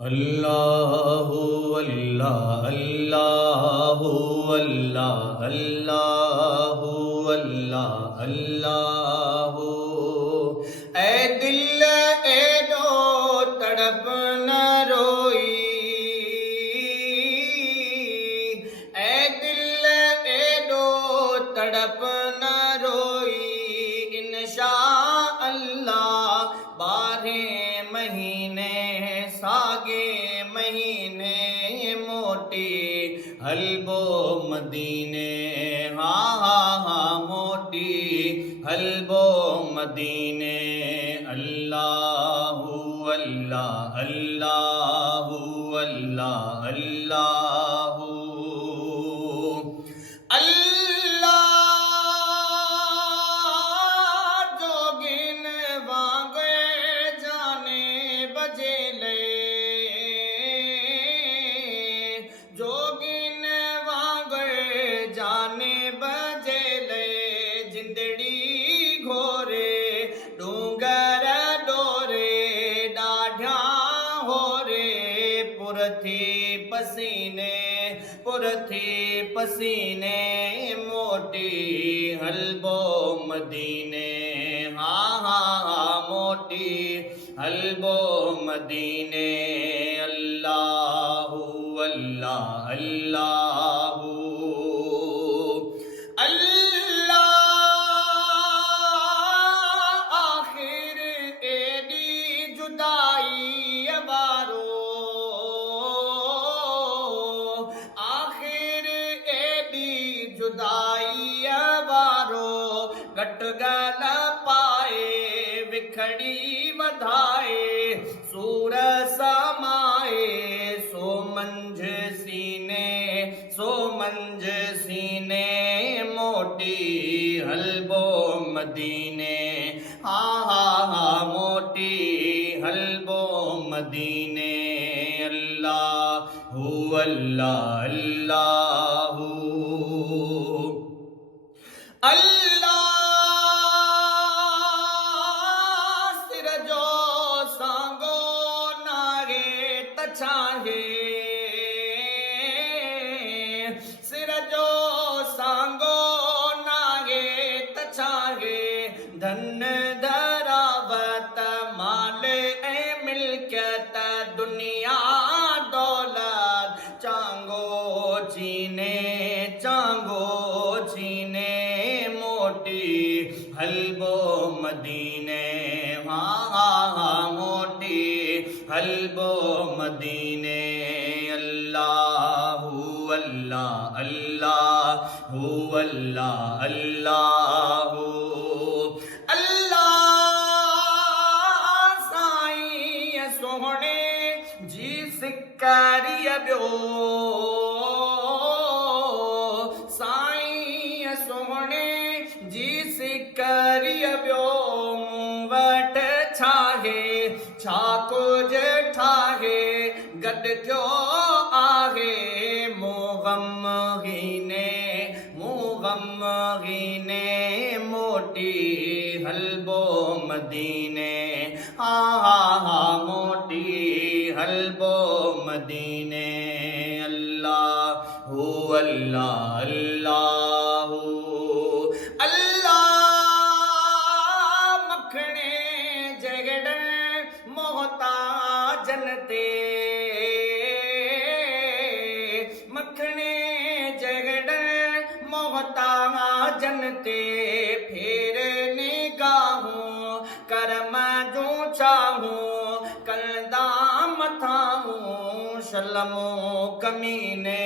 अल्लाहु अल्लाह अल्लाहु अल्लाह अल्लाहु अल्लाह अल्लाहु। ऐ दिल एडो तड़प न रोई, ऐ दिल एडो तड़प न रोई। इंशा अल्लाह 12 महीने सागे महीने मोटी हलबो मदीने। हाँ हाँ हाँ मोटी हलबो मदीने। अल्लाहु अल्लाह अल्लाहु अल्लाह अल्लाहु अल्लाह। जोगिन वांगे जाने बजे ले, जोगिन वांगे जाने बजे ले। जिंदड़ी घोरे डूंगर डोरे डाढ़ा हो रे। पुरथी पसीने पुरथी पसीने मोटी हलबो मदीने। हाँ हाँ हाँ मोटी हलबो मदीने। अल्लाहु अल्लाह अल्लाहु अल्लाह। आखिर एडी जुदाई अवारो, आखिर एडी जुदाई अवारो। गट गल पाए विखड़ी वधाए, सूर समाए सो मंझ सीने, सो मंझ सीने मोटी हलबो मदीने। हाँ हाँ हाँ मोटी हलबो मदीने। अल्लाहु अल्लाह अल्लाहु अल्लाह। सिर जो सांगो नागे तछाहे, सिर जो सांगो नागे तछाहे। धन धरावत माल ए मिल्कियत दुनिया दौलत चांगो चीने, चांगो चीने मोटी हलबो मदीने। हाँ हाँ हाँ मोटी हलबो मदीने। अल्लाहु अल्लाह अल्लाहु अल्लाह अल्लाहु अल्लाह। साईं सोहणे जी सिकारिया ब्यो, साईं सोहणे जी सिकारिया ब्यो। वट छाहे छा कुछ ठाहे गड जो आहे। मोगम हीने मोगम हीने मोटी हलबो मदीने। हाँ हाँ हाँ मोटी हलबो मदीने। अल्लाहु अल्लाह अल्लाहु अल्लाह। मखणे जगड़ मोहताजन ते, मखणे जगड़ मोहताजन ते। फेर निगाहूं करम जो चाहूं कंदा मथाऊं। शलमो कमीने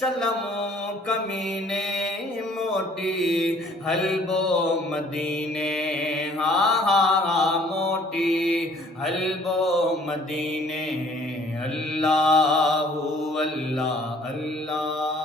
शलमो कमीने मोटी हलबो मदीने। हाँ हाँ हाँ मोटी हलबो मदीने। अल्लाहु अल्लाह अल्लाह।